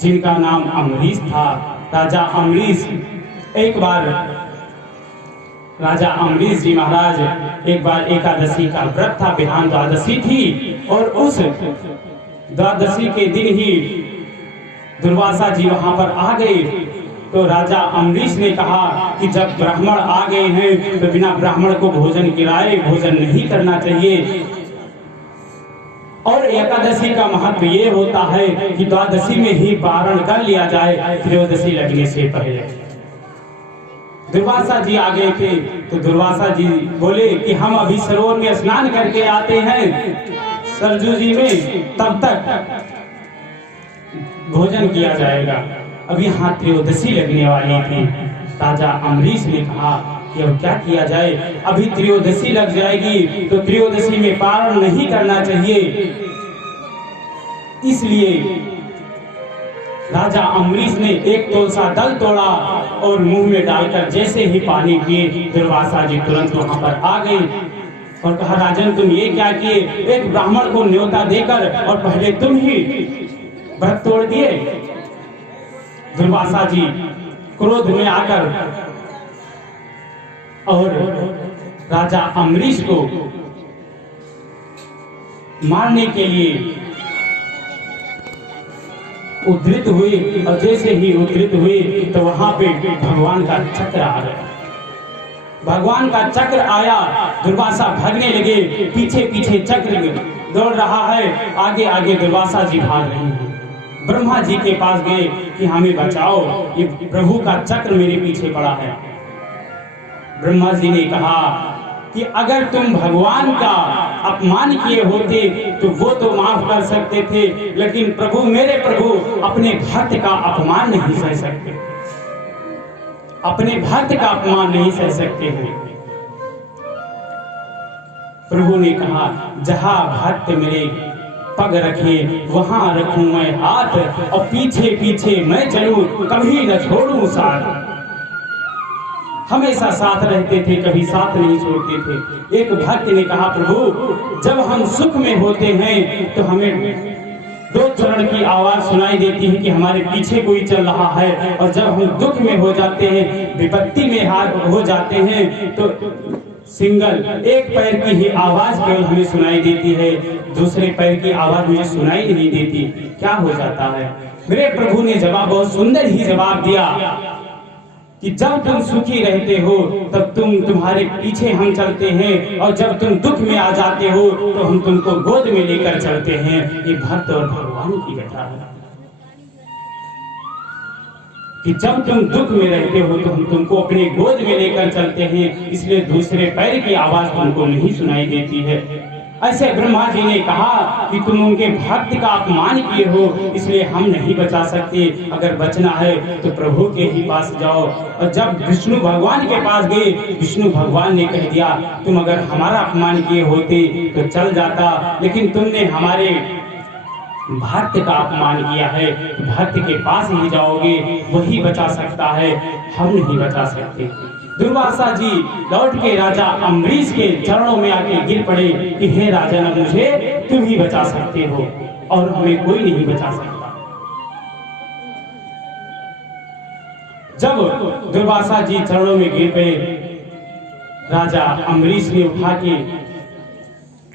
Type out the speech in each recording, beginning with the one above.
जिनका नाम अम्बरीश था। राजा अम्बरीश एक बार राजा अम्बरीश जी महाराज एक बार एकादशी का व्रत था, बिहान द्वादशी थी और उस द्वादशी के दिन ही दुर्वासा जी वहां पर आ गए। तो राजा अम्बरीश ने कहा कि जब ब्राह्मण आ गए हैं तो बिना ब्राह्मण को भोजन गिराए भोजन नहीं करना चाहिए। और एकादशी का महत्व ये होता है कि द्वादशी में ही पारण कर लिया जाए, त्रयोदशी लगने से पहले। दुर्वासा जी आ गए थे तो दुर्वासा जी बोले कि हम अभी सरोवर में स्नान करके आते हैं सरजू जी में, तब तक भोजन किया जाएगा। अब यहाँ त्रयोदशी लगने वाली थी। राजा अम्बरीश ने कहा कि अब क्या किया जाए, अभी त्रयोदशी लग जाएगी तो त्रयोदशी में पारण नहीं करना चाहिए। इसलिए राजा अम्बरीश ने एक तोलसा दल तोड़ा और मुंह में डालकर जैसे ही पानी पिए दुर्वासा जी तुरंत वहां पर आ गए और कहा, राजन तुम ये क्या किए, एक ब्राह्मण को न्योता देकर और पहले तुम ही व्रत तोड़ दिए। दुर्वासा जी क्रोध में आकर और राजा अम्बरीश को मारने के लिए उद्धृत हुए और जैसे ही उद्धृत हुए तो वहां पे भगवान का चक्र आ गया। भगवान का चक्र आया, दुर्वासा भागने लगे, पीछे पीछे चक्र दौड़ रहा है, आगे आगे दुर्वासा जी भाग रहे हैं। ब्रह्मा जी के पास गए कि हमें बचाओ, ये प्रभु का चक्र मेरे पीछे पड़ा है। ब्रह्मा जी ने कहा कि अगर तुम भगवान का अपमान किए होते तो वो तो माफ कर सकते थे, लेकिन प्रभु मेरे प्रभु अपने भक्त का अपमान नहीं सह सकते, अपने भक्त का अपमान नहीं सह सकते हैं। प्रभु ने कहा, जहां भक्त मेरे पग रखे वहां रखूं मैं हाथ, और पीछे पीछे मैं चलूं कभी न छोड़ूं साथ। हमेशा साथ रहते थे, कभी साथ नहीं छोड़ते थे। एक भक्त ने कहा, प्रभु जब हम सुख में होते हैं तो हमें दो चरण की आवाज सुनाई देती है कि हमारे पीछे कोई चल रहा है, और जब हम दुख में हो जाते हैं, विपत्ति में हो जाते हैं तो सिंगल एक पैर की ही आवाज केवल हमें सुनाई देती है, दूसरे पैर की आवाज मुझे सुनाई नहीं देती। क्या हो जाता है? मेरे प्रभु ने जवाब बहुत सुंदर ही जवाब दिया कि जब तुम सुखी रहते हो तब तुम्हारे पीछे हम चलते हैं, और जब तुम दुख में आ जाते हो तो हम तुमको गोद में लेकर चलते हैं। ये भक्त और भगवान की कथा है कि जब तुम दुख में रहते हो तो हम तुमको अपने गोद में लेकर चलते हैं, इसलिए दूसरे पैर की आवाज तुमको नहीं सुनाई देती है। ऐसे ब्रह्मा जी ने कहा कि तुम उनके भक्त का अपमान किए हो, इसलिए हम नहीं बचा सकते। अगर बचना है तो प्रभु के ही पास जाओ। और जब विष्णु भगवान के पास गए, विष्णु भगवान ने कह दिया, तुम अगर हमारा अपमान किए होते तो चल जाता, लेकिन तुमने हमारे भक्त का अपमान किया है, भक्त के पास ही जाओगे, वही बचा सकता है, हम नहीं बचा सकते। दुर्वासा जी लौट के राजा अम्बरीश के चरणों में आके गिर पड़े कि हे राजन, मुझे तुम ही बचा सकते हो और हमें कोई नहीं बचा सकता। जब दुर्वासा जी चरणों में गिर पड़े, राजा अम्बरीश ने उठा के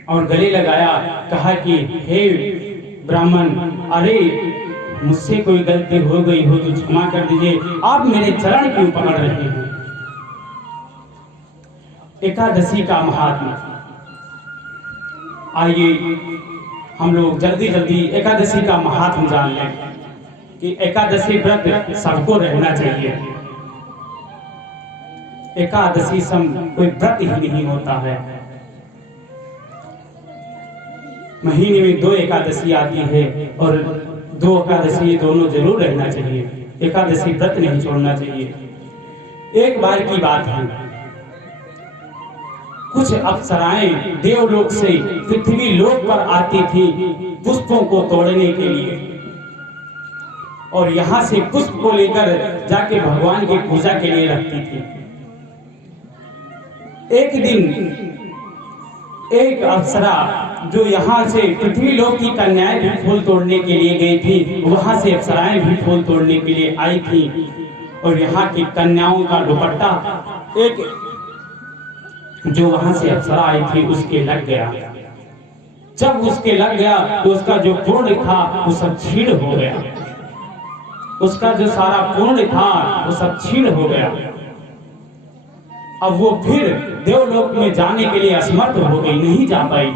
और गले लगाया, कहा कि हे ब्राह्मण, अरे मुझसे कोई गलती हो गई हो तो क्षमा कर दीजिए, आप मेरे चरण क्यों पकड़ रहे हैं? एकादशी का महात्मा, आइए हम लोग जल्दी जल्दी एकादशी का महात्मा जान लें कि एकादशी व्रत सबको रहना चाहिए। एकादशी सम कोई व्रत ही नहीं होता है। महीने में 2 एकादशी आती है और 2 एकादशी दोनों जरूर रहना चाहिए। एकादशी व्रत नहीं छोड़ना चाहिए। एक बार की बात है, कुछ अप्सराएं देवलोक से पृथ्वी लोक पर आती थी पुष्पों को तोड़ने के लिए, और यहाँ से पुष्प को लेकर जाके भगवान की पूजा के लिए रखती थी। एक दिन एक अप्सरा जो यहाँ से पृथ्वी लोक की कन्याएं भी फूल तोड़ने के लिए गई थी, वहां से अप्सराएं भी फूल तोड़ने के लिए आई थी, और यहाँ की कन्याओं का दुपट्टा एक जो वहां से अप्सरा आई थी उसके लग गया। जब उसके लग गया तो उसका जो पूर्ण था वो सब छीड़ हो गया, उसका जो सारा पूर्ण था वो सब छीड़ हो गया। अब वो फिर देवलोक में जाने के लिए असमर्थ हो गई, नहीं जा पाई,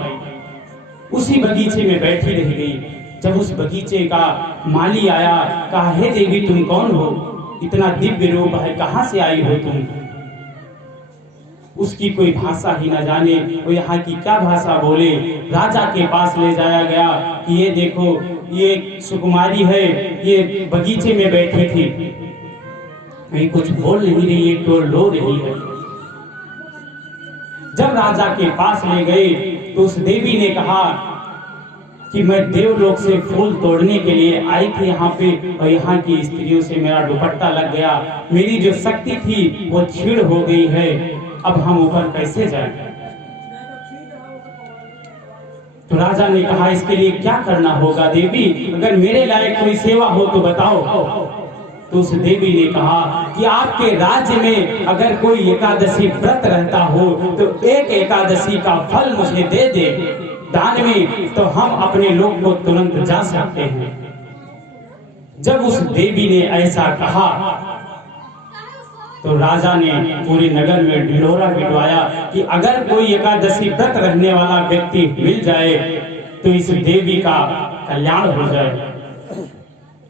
उसी बगीचे में बैठी रह गई। जब उस बगीचे का माली आया, कहा, हे देवी तुम कौन हो, इतना दिव्य रूप है, कहां से आई हो तुम? उसकी कोई भाषा ही न जाने, वो यहाँ की क्या भाषा बोले। राजा के पास ले जाया गया कि ये देखो, ये सुकुमारी है, ये बगीचे में बैठी थी, ये कुछ बोल नहीं रही है, तो रो रही है। जब राजा के पास ले गए तो उस देवी ने कहा कि मैं देवलोक से फूल तोड़ने के लिए आई थी यहाँ पे, और यहाँ की स्त्रियों से मेरा दुपट्टा लग गया, मेरी जो शक्ति थी वो छीड़ हो गई है, अब हम ऊपर कैसे जाएं? तो राजा ने कहा, इसके लिए क्या करना होगा देवी, अगर मेरे लायक कोई सेवा हो तो बताओ। तो उस देवी ने कहा कि आपके राज्य में अगर कोई एकादशी व्रत रहता हो तो एक एकादशी का फल मुझे दे दे दान में, तो हम अपने लोक को तुरंत जा सकते हैं। जब उस देवी ने ऐसा कहा तो राजा ने पूरे नगर में ढिंढोरा पिटवाया कि अगर कोई एकादशी व्रत रहने वाला व्यक्ति मिल जाए तो इस देवी का कल्याण हो जाए।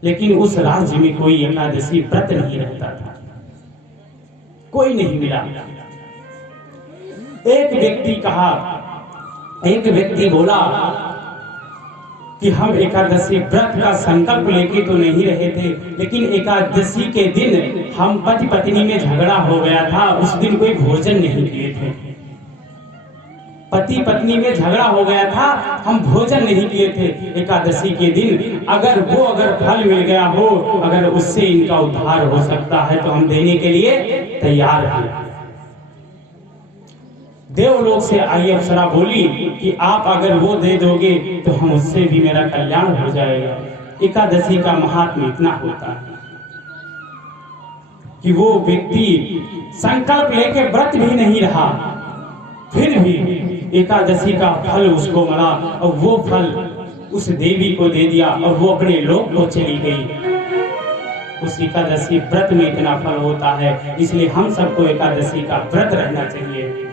लेकिन उस राज्य में कोई एकादशी व्रत नहीं रहता था, कोई नहीं मिला। एक व्यक्ति बोला कि हम एकादशी व्रत का संकल्प लेके तो नहीं रहे थे, लेकिन एकादशी के दिन हम पति पत्नी में झगड़ा हो गया था, उस दिन कोई भोजन नहीं किए थे। पति पत्नी में झगड़ा हो गया था, हम भोजन नहीं किए थे एकादशी के दिन। अगर फल मिल गया हो, अगर उससे इनका उद्धार हो सकता है तो हम देने के लिए तैयार हैं। देवलोक से आई अप्सरा बोली कि आप अगर वो दे दोगे तो हम उससे भी मेरा कल्याण हो जाएगा। एकादशी का महात्म्य इतना होता है कि वो व्यक्ति संकल्प लेके व्रत भी नहीं रहा, फिर भी एकादशी का फल उसको मिला, और वो फल उस देवी को दे दिया और वो अपने लोक को चली गई। उस एकादशी व्रत में इतना फल होता है, इसलिए हम सबको एकादशी का व्रत रहना चाहिए।